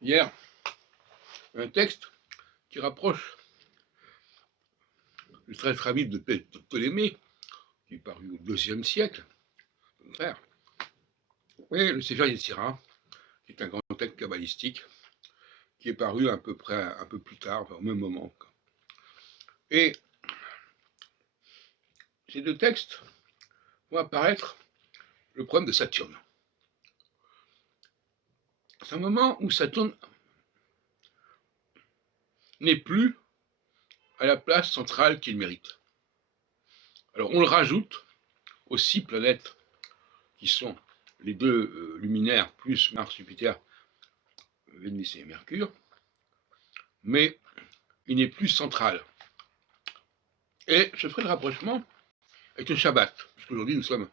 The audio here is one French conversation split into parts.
Hier, un texte qui rapproche le traité vif de Ptolémée, qui est paru au IIe siècle, frère, et le Sefer Yetzira, qui est un grand texte kabbalistique, qui est paru à peu près un peu plus tard, enfin, au même moment. Et ces deux textes vont apparaître le problème de Saturne. C'est un moment où Saturne n'est plus à la place centrale qu'il mérite. Alors on le rajoute aux 6 planètes qui sont les 2 luminaires plus Mars, Jupiter, Vénus et Mercure, mais il n'est plus central. Et je ferai le rapprochement avec le Shabbat, puisqu'aujourd'hui nous sommes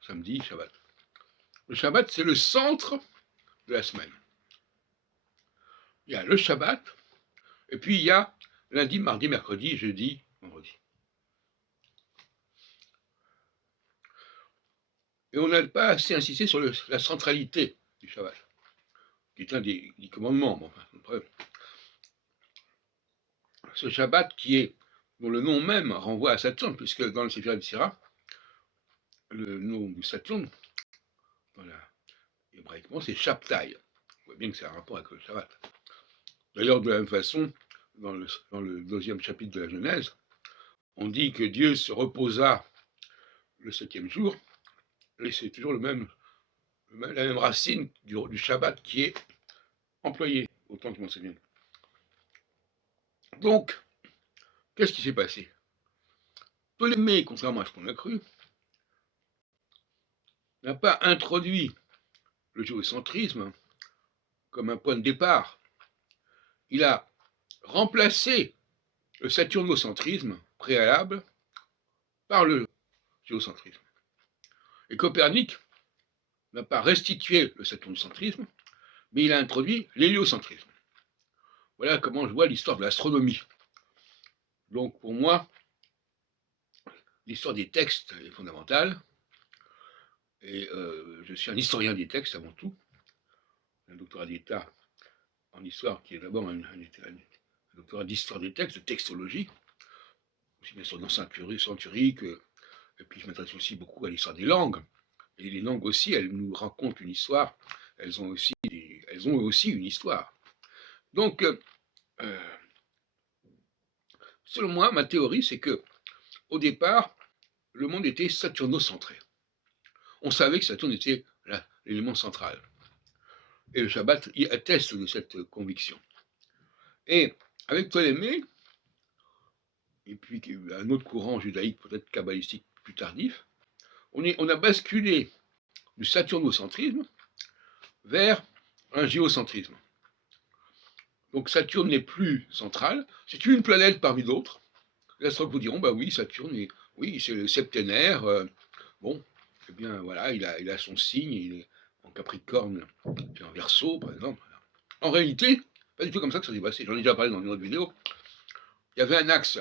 samedi, Shabbat. Le Shabbat, c'est le centre de la semaine. Il y a le Shabbat, et puis il y a lundi, mardi, mercredi, jeudi, vendredi. Et on n'a pas assez insisté sur la centralité du Shabbat, qui est un des commandements. Bon, enfin, ce Shabbat dont le nom même renvoie à Saturne, puisque dans le Sefer Yetzira, le nom de Saturne, hébraïquement, c'est Shabtai. On voit bien que c'est un rapport avec le Shabbat. D'ailleurs, de la même façon, dans le 2e chapitre de la Genèse, on dit que Dieu se reposa le 7e jour, et c'est toujours la même racine du Shabbat qui est employée, autant que je m'en souviens. Donc, qu'est-ce qui s'est passé? Ptolémée, contrairement à ce qu'on a cru, n'a pas introduit le géocentrisme comme un point de départ. Il a remplacé le saturnocentrisme préalable par le géocentrisme. Et Copernic n'a pas restitué le saturnocentrisme, mais il a introduit l'héliocentrisme. Voilà comment je vois l'histoire de l'astronomie. Donc pour moi, l'histoire des textes est fondamentale, et je suis un historien des textes avant tout, un doctorat d'État en histoire qui est d'abord un doctorat d'histoire des textes, de textologie, aussi bien sûr dans Centurique, et puis je m'intéresse aussi beaucoup à l'histoire des langues. Et les langues aussi, elles nous racontent une histoire, elles ont aussi une histoire. Donc, selon moi, ma théorie, c'est que, au départ, le monde était saturnocentré. On savait que Saturne était l'élément central. Et le Shabbat y atteste de cette conviction. Et avec Ptolémée, et puis un autre courant judaïque, peut-être kabbalistique plus tardif, on a basculé du saturnocentrisme vers un géocentrisme. Donc Saturne n'est plus central, c'est une planète parmi d'autres. Les astrologues vous diront, bah oui, Saturne, oui, c'est le septénaire, bon, eh bien voilà, il a son signe, il est en Capricorne et en Verseau, par exemple. En réalité, pas du tout comme ça que ça s'est passé, j'en ai déjà parlé dans une autre vidéo. Il y avait un axe,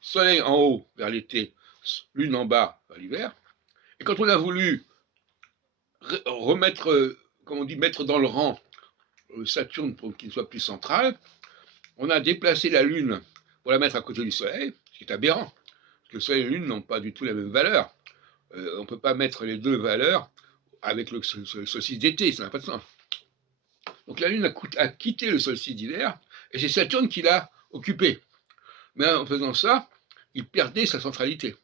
Soleil en haut vers l'été, Lune en bas vers l'hiver, et quand on a voulu remettre, comme on dit, mettre dans le rang Saturne pour qu'il soit plus central, on a déplacé la Lune pour la mettre à côté du Soleil, ce qui est aberrant, parce que le Soleil et la Lune n'ont pas du tout la même valeur. On ne peut pas mettre les deux valeurs avec le solstice d'été, ça n'a pas de sens. Donc la Lune a quitté le solstice d'hiver, et c'est Saturne qui l'a occupé. Mais en faisant ça, il perdait sa centralité.